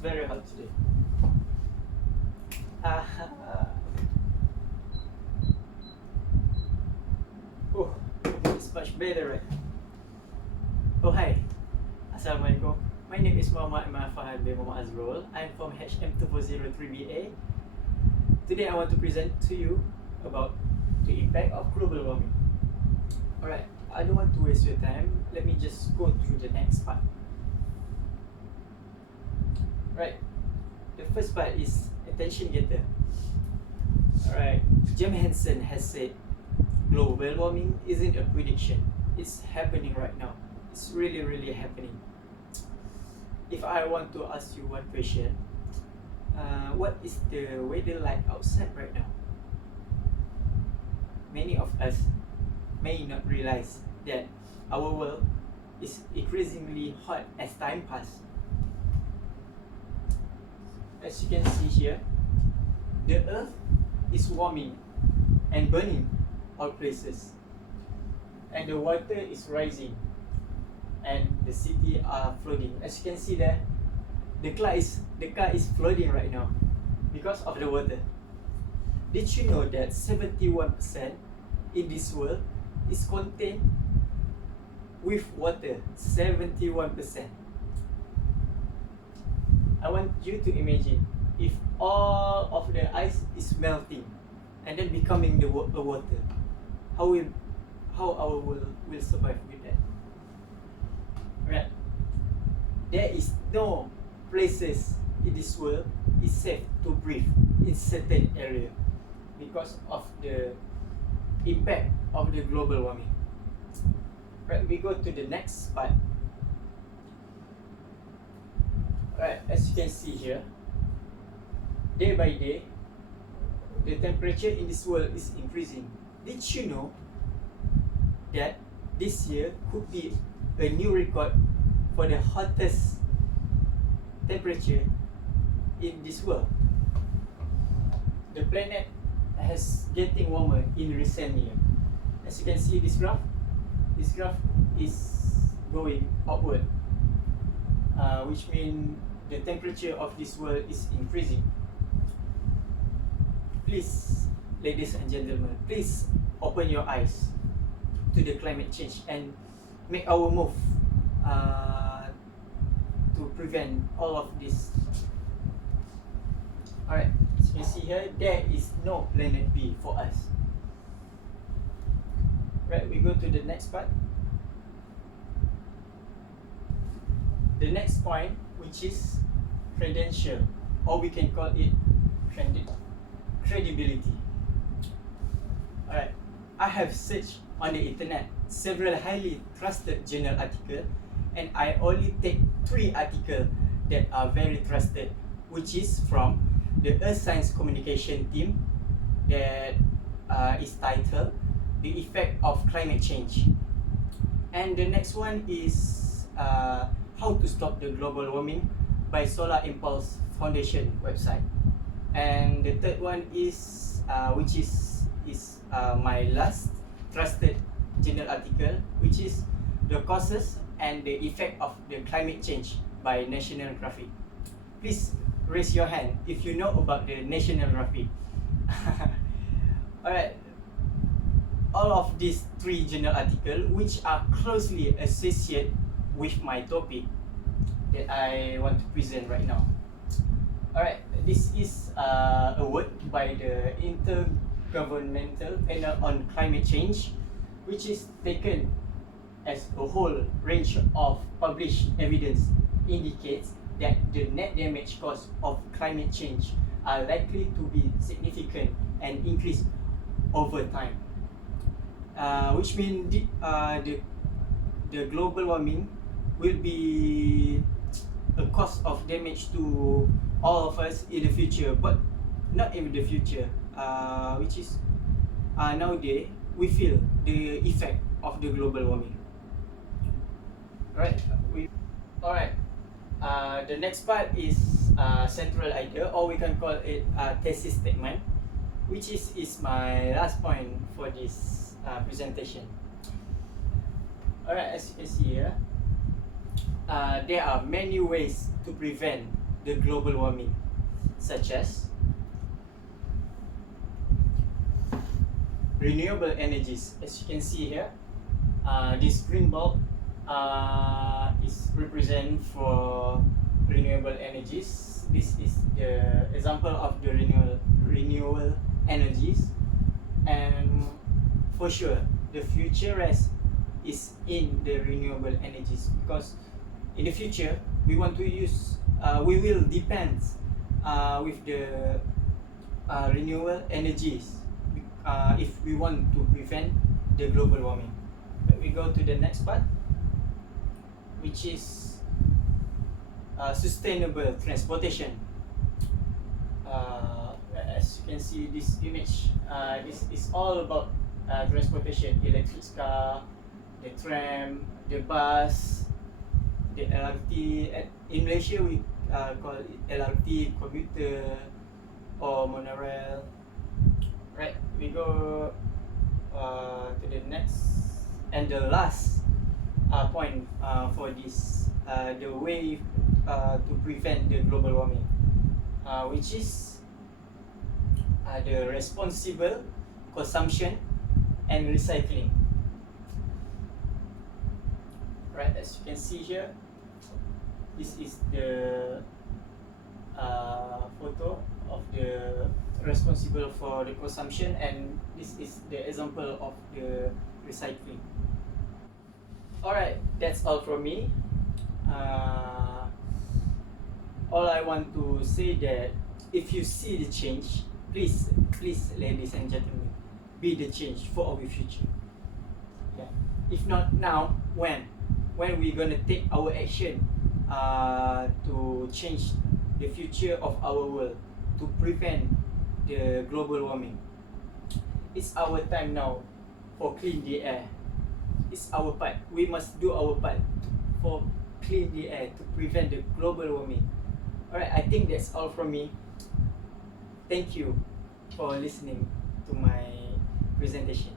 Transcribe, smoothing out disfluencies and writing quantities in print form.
very hot today. Oh, it's much better, right? Oh, hi. Assalamualaikum. My name is Muhammad Iman Fahad bin Muhammad Azrul. I'm from HM2403BA. Today I want to present to you about the impact of global warming. Alright, I don't want to waste your time. Let me just go through the next part. Right, the first part is attention getter. Alright, Jim Henson has said global warming isn't a prediction, it's happening right now. It's really happening. If I want to ask you one question, what is the weather like outside right now? Many of us may not realize that our world is increasingly hot as time passes. As you can see here, the earth is warming and burning all places, and the water is rising and the city are flooding. As you can see there, the car is flooding right now because of the water. Did you know that 71% in this world is contained with water? 71%. I want you to imagine if all of the ice is melting and then becoming the water. How our world will survive with that? Right. There is no places in this world is safe to breathe in certain area because of the impact of the global warming. Right, we go to the next part. Right, as you can see here, day by day, the temperature in this world is increasing. Did you know that this year could be a new record for the hottest temperature in this world? The planet has getting warmer in recent years. As you can see this graph is going upward, which means the temperature of this world is increasing. Please, ladies and gentlemen, please open your eyes to the climate change and make our move to prevent all of this. Alright, as you can see here, there is no planet B for us. Right, we go to the next part. The next point, which is credential, or we can call it credibility. Alright, I have searched on the internet several highly trusted journal articles, and I only take 3 articles that are very trusted, which is from the Earth Science Communication team that is titled The Effect of Climate Change. And the next one is How to Stop the Global Warming by Solar Impulse Foundation website. And the third one is which is my last trusted journal article, which is The Causes and the Effect of the Climate Change by National Geographic. Please raise your hand if you know about the National Geographic. Alright, all of these 3 journal articles, which are closely associated with my topic that I want to present right now. Alright, this is a work by the Intergovernmental Panel on Climate Change, which is taken as a whole range of published evidence indicates that the net damage cost of climate change are likely to be significant and increase over time. Which means the global warming will be a cause of damage to all of us in the future, but not in the future, which is nowadays we feel the effect of the global warming. Alright, the next part is central idea, or we can call it thesis statement, which is my last point for this presentation. Alright, as you can see here, there are many ways to prevent the global warming, such as renewable energies. As you can see here, this green bulb is represent for renewable energies. This is the example of the renewable energies, and for sure the future rest is in the renewable energies, because in the future we want to use we will depend with the renewable energies if we want to prevent the global warming. But we go to the next part, which is sustainable transportation. As you can see this image, this is all about transportation: electric car, the tram, the bus, the LRT. In Malaysia we call it LRT, commuter, or monorail. Right, we go to the next and the last point for this, the way to prevent the global warming, which is the responsible consumption and recycling. Right, as you can see here, this is the photo of the responsible for the consumption, and this is the example of the recycling. Alright, that's all from me. All I want to say that if you see the change, please, ladies and gentlemen, be the change for our future. Yeah. If not now, when we gonna take our action to change the future of our world, to prevent the global warming? It's our time now for clean the air. It's our part. We must do our part for clean the air to prevent the global warming. Alright, I think that's all from me. Thank you for listening to my presentation.